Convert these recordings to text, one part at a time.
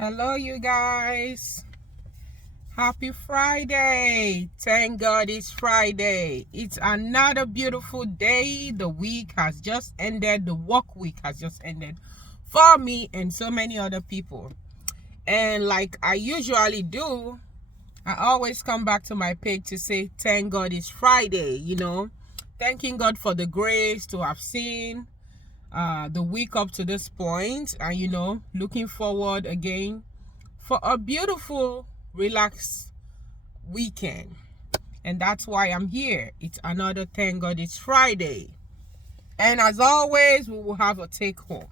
Hello, you guys. Happy Friday. Thank God it's Friday. It's another beautiful day. The week has just ended. The work week has just ended for me and so many other people. And like I usually do, I always come back to my page to say, thank God it's Friday, thanking God for the grace to have seen the week up to this point, and looking forward again for a beautiful relaxed weekend. And that's why I'm here. It's another thank God it's Friday. And as always, we will have a take home.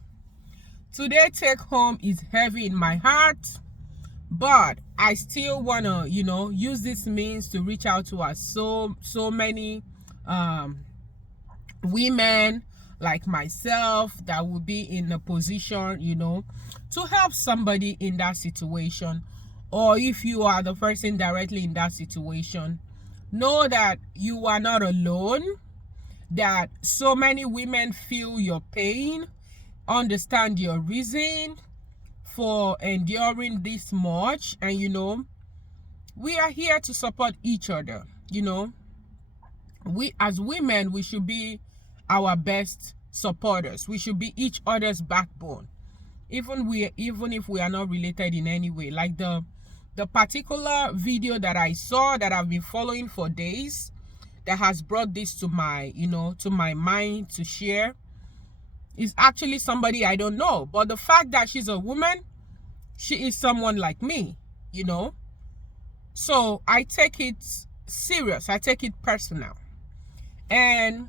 Today take home is heavy in my heart, but I still wanna use this means to reach out to us so many women like myself that will be in a position to help somebody in that situation. Or if you are the person directly in that situation, know that you are not alone, that so many women feel your pain, understand your reason for enduring this much. And we are here to support each other. We as women, we should be our best supporters. We should be each other's backbone, even if we are not related in any way. Like the particular video that I saw, that I've been following for days, that has brought this to my to my mind to share, is actually somebody I don't know. But the fact that she's a woman, she is someone like me, so I take it serious, I take it personal. And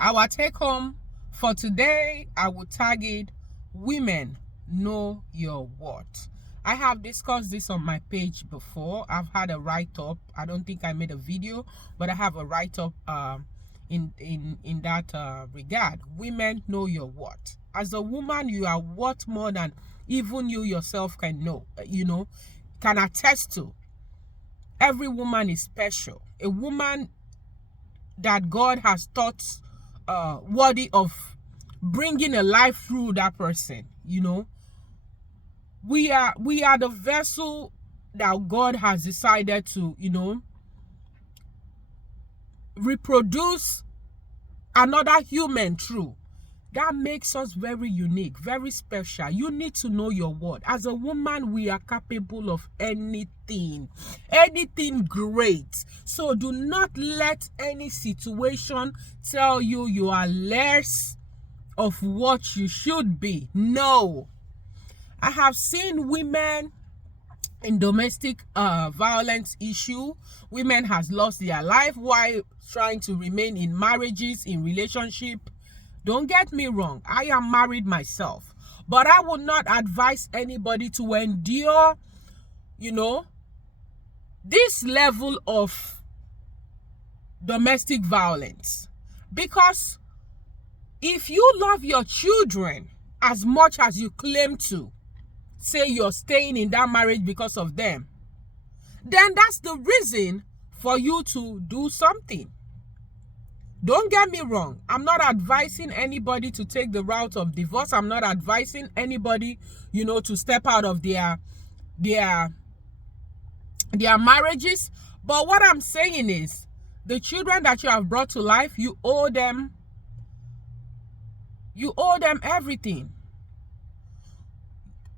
our take home for today, I will tag it, women know your worth. I have discussed this on my page before. I've had a write-up. I don't think I made a video, but I have a write-up in that regard. Women know your worth. As a woman, you are worth more than even you yourself can know, can attest to. Every woman is special. A woman that God has thought worthy of bringing a life through that person. We are the vessel that God has decided to reproduce another human through. That makes us very unique, very special. You need to know your worth. As a woman, we are capable of anything great. So do not let any situation tell you are less of what you should be. No. I have seen women in domestic violence issue. Women has lost their life while trying to remain in marriages, in relationship. Don't get me wrong, I am married myself, but I would not advise anybody to endure this level of domestic violence. Because if you love your children as much as you claim to, say you're staying in that marriage because of them, then that's the reason for you to do something. Don't get me wrong, I'm not advising anybody to take the route of divorce. I'm not advising anybody to step out of their marriages. But what I'm saying is, the children that you have brought to life, you owe them everything.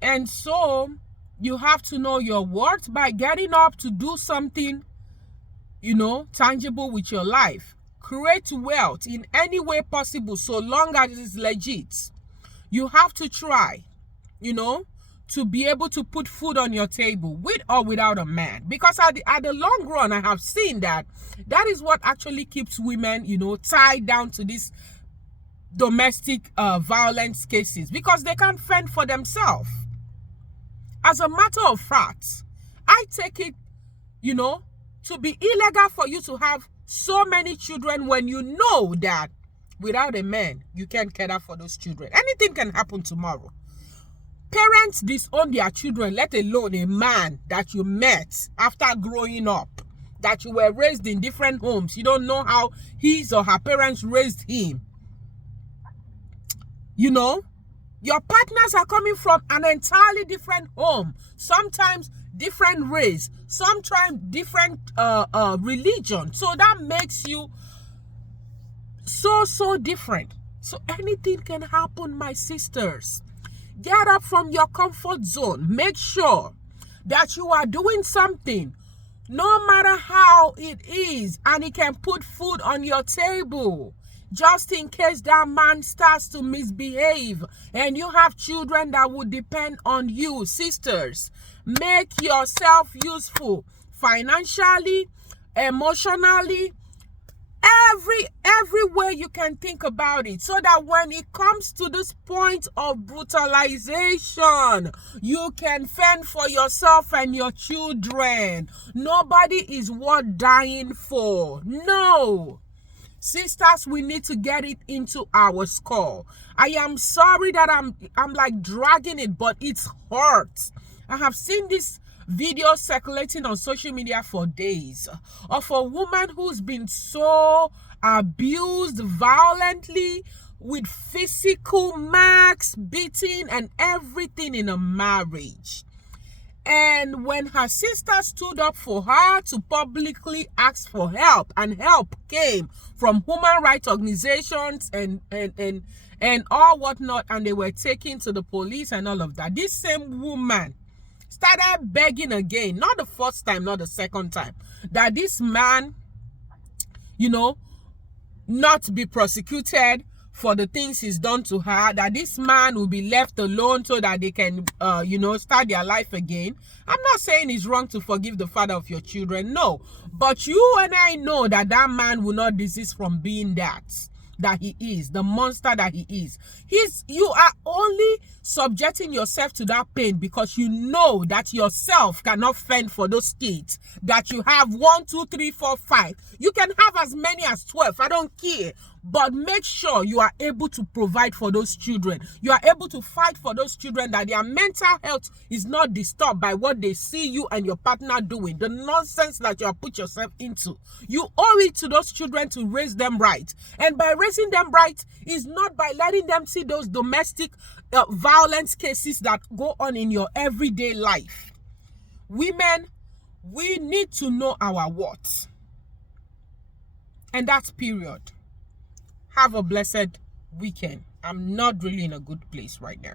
And so you have to know your worth by getting up to do something tangible with your life. Create wealth in any way possible, so long as it's legit. You have to try to be able to put food on your table, with or without a man. Because at the long run, I have seen that is what actually keeps women tied down to these domestic violence cases, because they can't fend for themselves. As a matter of fact, I take it to be illegal for you to have so many children when you know that without a man, you can't care for those children. Anything can happen tomorrow. Parents disown their children, let alone a man that you met after growing up, that you were raised in different homes. You don't know how his or her parents raised him. Your partners are coming from an entirely different home, sometimes different race, sometimes different religion. So that makes you so different. So anything can happen, my sisters. Get up from your comfort zone. Make sure that you are doing something, no matter how it is, and it can put food on your table, just in case that man starts to misbehave and you have children that would depend on you. Sisters, make yourself useful financially, emotionally, every way you can think about it, so that when it comes to this point of brutalization, you can fend for yourself and your children. Nobody is worth dying for. No. Sisters, we need to get it into our skull. I am sorry that I'm like dragging it, but it's hurt. I have seen this video circulating on social media for days of a woman who's been so abused violently, with physical marks, beating, and everything in a marriage. And when her sister stood up for her to publicly ask for help, and help came from human rights organizations and all whatnot, and they were taken to the police and all of that, this same woman started begging again, not the first time, not the second time, that this man, not be prosecuted for the things he's done to her, that this man will be left alone so that they can, start their life again. I'm not saying it's wrong to forgive the father of your children, no. But you and I know that that man will not desist from being that he is, the monster that he is. You are only subjecting yourself to that pain because you know that yourself cannot fend for those kids, that you have 1, 2, 3, 4, 5. You can have as many as 12. I don't care. But make sure you are able to provide for those children. You are able to fight for those children, that their mental health is not disturbed by what they see you and your partner doing, the nonsense that you have put yourself into. You owe it to those children to raise them right. And by raising them right is not by letting them see those domestic violence cases that go on in your everyday life. Women, we need to know our worth. And that's period. Have a blessed weekend. I'm not really in a good place right now.